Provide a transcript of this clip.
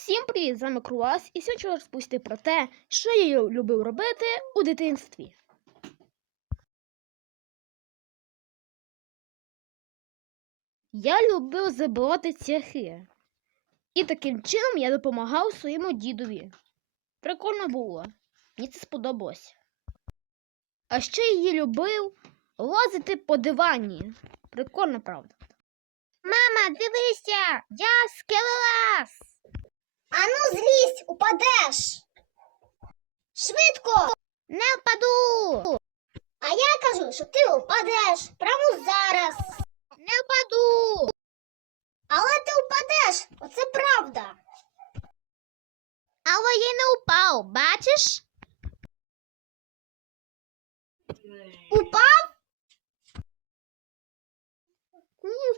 Всім привіт, з вами Круас, і сьогодні розповісти про те, що я любив робити у дитинстві. Я любив забивати цехи. І таким чином я допомагав своєму дідові. Прикольно було. Мені це сподобалось. А ще я любив лазити по дивані. Прикольно, правда. Мама, дивися! Я скелелаз! Ану упадеш. Швидко. Не впаду! А я кажу, що ти упадеш прямо зараз. Не впаду! Але ти упадеш, оце правда. Але я не упав, бачиш? Упав? Ні.